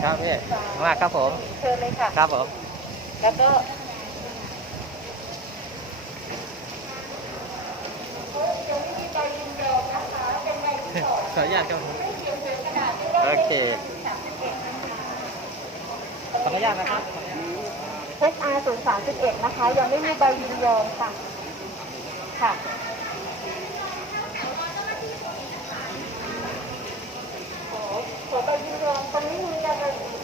พี่มากครับผมเชิญเลยค่ะ ครับผม แล้วก็ขออนุญาตครับผมโอเคขออนุญาตนะครับขออนุญาตเอสอาร์ศูนย์สามสิบเอ็ดนะคะ ยังไม่มีใบยินยอมค่ะ ค่ะขอขอใบยินยอมตอนนี้มี Thank you.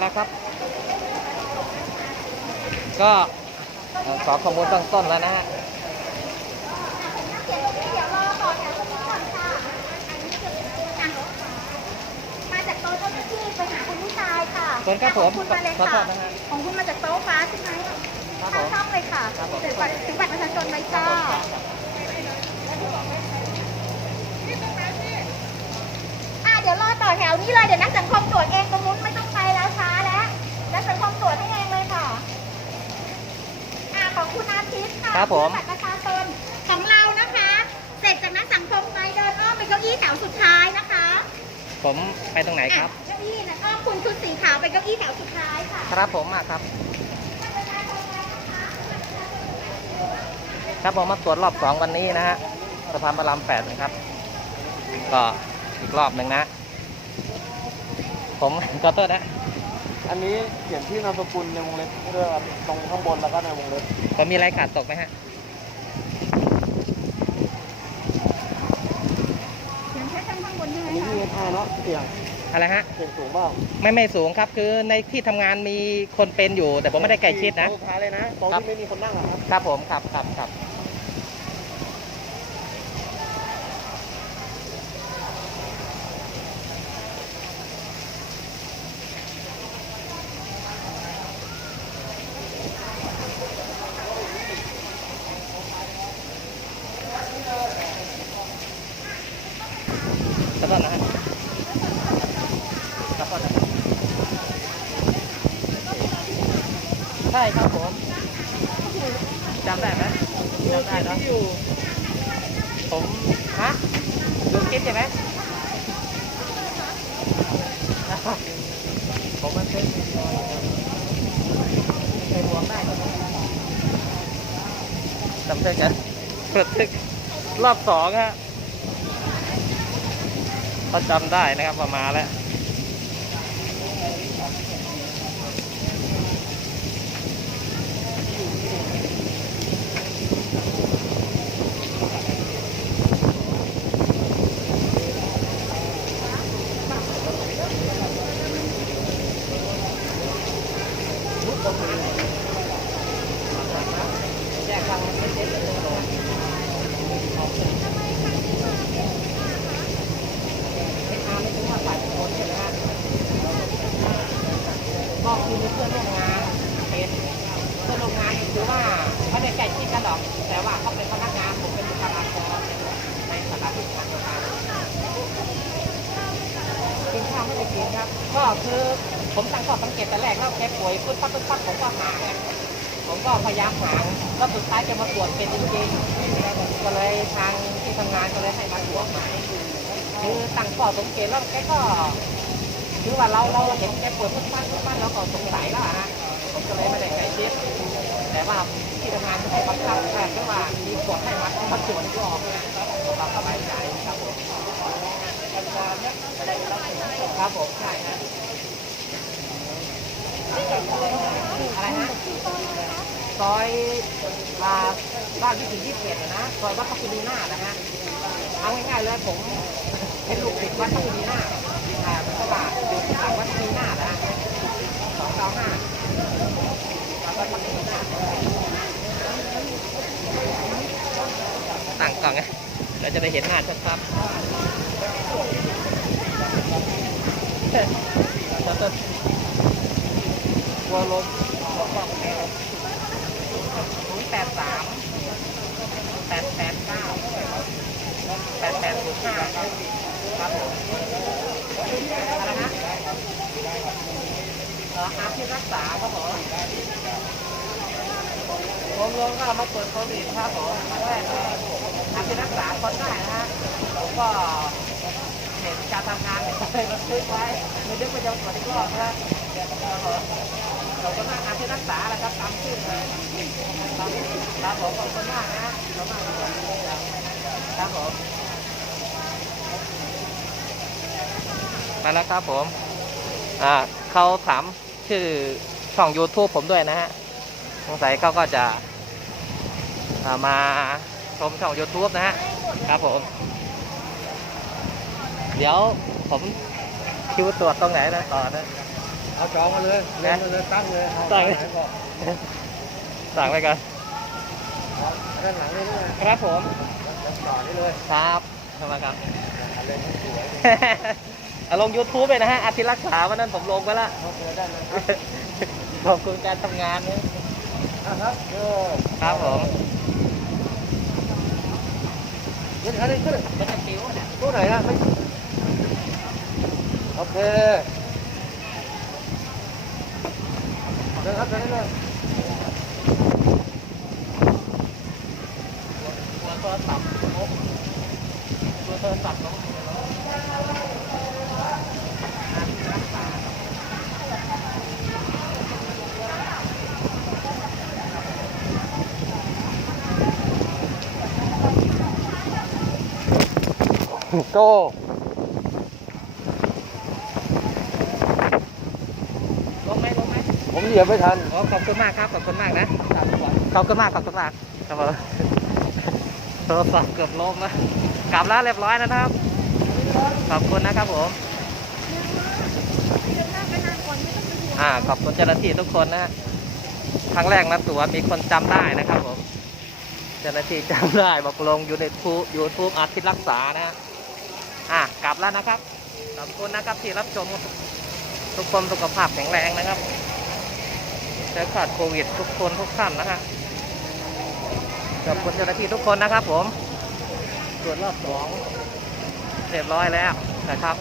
ได้แล้วครับ ก็เอ่อขอข้อมูลเบื้องต้นแล้วนะฮะเดี๋ยวรอต่อแถวตรงนี้ก่อนค่ะอันนี้คือทางรถค่ะมาจากโต๊ะเจ้าหน้าที่ไปหาคุณผู้ชายค่ะเชิญครับผมของคุณมาเลยขอโทค่ะษนะฮะของคุณมาจากโต๊ะฟ้าใช่ไหมครับผทางมช่องเลยค่ะครับผมถือบัตรถือบัตรประชาชนไว้จ้าอะเดี๋ยวรอต่อแถวนี้เลย เดี๋ยวนักสังคมตรวจเองตรง ให้เองเลยค่ะอะของคุณอาทิตย์ค่ะครับผม บัตรประชาชนของเรานะคะ เสร็จจากนักสังคมไปเดินอ้อมไปเก้าอี้แถวสุดท้ายนะคะผมไปตรงไหนครับ อะเก้าอี้นะอ้อมคุณชุดสีขาวไปเก้าอี้แถวสุดท้ายค่ะครับผมมาครับ บัตรประชาชนไว้นะครับผมมาตรวจรอบสองวันนี้นะฮะสะพานพระรามแปดนะครับ ก็อีกรอบหนึ่งนะ ผมกอเตอร์นะ อันนี้เขียนที่นามสกุลในวงเล็บเรื่องตรงข้างบนแล้วก็ในวงเล็บผมมีอะไรขาดตกไหมฮะ เขียนแค่ข้างบนใช่ไหมอันนี้ คะมีเงินทาเนาะเสี่ยงอะไรฮะ เสี่ยงสูงเปล่าไม่ไม่สูงครับ คือในที่ทำงานมีคนเป็นอยู่ แต่ผมไม่ได้ใกล้ชิดนะโต๊สุดท้ายเลยนะโต๊ะครับที่ไม่มีคนนั่งอะครับ ครับผมครับครับครับ ขอโทษนะฮะขอโทษนะครับใช่ครับ ผมจำได้ไหมจำได้เนอะผมฮะดูคลิปใช่ไหมผมมันเป็นใส่หวกได้ใช่ไหมจำได้กันระทึกรอบสองฮะเขาจำได้นะครับว่ามาแล้ว แยกทางไม่เจ็บเลยไม่ทำไม่ถึงว่าฝ่ายคนใช่ไหมฮะก็คือมีเพื่อนร่วมงานเป็นเพื่อนร่วมงานคือว่าไม่ได้ใกล้ชิดกันหรอก แต่ว่าเขาเป็นพนักงานผมเป็นบุคลากรในสถานที่การงานกินข้าวไม่ได้กินครับ ก็คือผมตั้งข้อสังเกตแต่แรกแล้วแกป่วยปุ๊บปั๊บปุ๊บปั๊บผมก็หาผมก็พยายามหาแล้วสุดท้ายจะมาตรวจเป็นจริงๆก็เลยทางที่ทำงานก็เลยให้มาตรวจใหม่คือตั้งข้อสังเกตแล้วแกก็คือว่าเราเราเห็นแกป่วดทุกบ้านทุกบ้านเราก็สงสัยแล้วอะฮะผมก็เลยไม่ได้ใกล้ชิดแต่ว่าที่ทำงานก็ให้บังคับแค่ที่ว่ามีกฎให้มามาตรวจก็ออกเราสบายใจ ครับผมใช่ฮะอะไรฮะซอยอ่าบ้านที่ถึงยี่สิบเอ็ดนะซอยวัดพระคุณดีนานะฮะเอาง่ายๆเลยผมเป็นลูกศิษย์วัดพระคุณดีนาถอ่าเพราะว่าอยู่ที่หลังวัดพระคุณดีนานะฮะสองเก้าห้าวัดพระคุณดีนาตั้งกล่องไงเราจะได้เห็นหน้าชัดๆ จะต้นวัวลมหัวกล้องแมวศูนย์แปดสามแปดแปดเก้าแปดแปดศูนย์ห้าครับผมอะไรนะเอ่อหาที่รักษาครับผมผมลงก็มาเปิดโควิดครับผมครั้งแรกเลยหาที่รักษาคนได้นะฮะผมก็ การทำงานเนี่ยเลยมาซื้อไว้ไม่ได้ไปยังตรวจอีกรอบนะเราก็นั่งหาที่รักษาแหละครับตามชื่อเลยครับผมขอบคุณมากนะขอบคุณมากครับครับผมมาแล้วครับผมอ่าเขาถามชื่อช่อง YouTube ผมด้วยนะฮะสงสัยเขาก็จะามาชมช่อง YouTube นะฮะครับผม เดี๋ยวผมคิวตรวจตรงไหนนะต่อนะ เอาจองมาเลยเล่นมาเลยตั้งเลยเอาตั้ง ไหนก่อนสั่งไปก่อนด้านหลังนี่ด้วยครับผมต่อได้เลยครับเข้ามาครับ เอาเลยสวยเอาลง YouTube ไปนะฮะอาทิตย์รักษาวันนั้นผมลงไปละเขาเจอได้เลยขอบคุณการทำงานนะอะครับเออครับผมเดี๋ยวอะไรขึ้นมันจะปิ้วเนี่ยตู้ไหนอะไม่ โอเคเดินครับเดินเลยตัวตัวตับตัวตัวตับน้องโก้ ผมเหยียบไม่ทันโอ้ขอบคุณมากครับ ขอบคุณมากนะ ขอบคุณมาก ขอบคุณมาก ครับผมโทรศัพท์เกือบล้มนะกลับแล้วเรียบร้อยนะครับ ขอบคุณนะครับผม อ่า ขอบคุณเจ้าหน้าที่ทุกคนนะครั้งแรกนะตัวมีคนจำได้นะครับผม เจ้าหน้าที่จำได้บอกลงอยู่ในทูยูทูบอาทิตย์รักษานะ อะกลับแล้วนะครับ ขอบคุณนะครับที่รับชมทุกคนสุขภาพแข็งแรงนะครับ เจอขาดโควิดทุกคนทุกท่านนะฮะขอบคุณเจ้าหน้าที่ทุกคนนะครับ ผมตรวจรอบสองเรียบร้อยแล้วนะครับ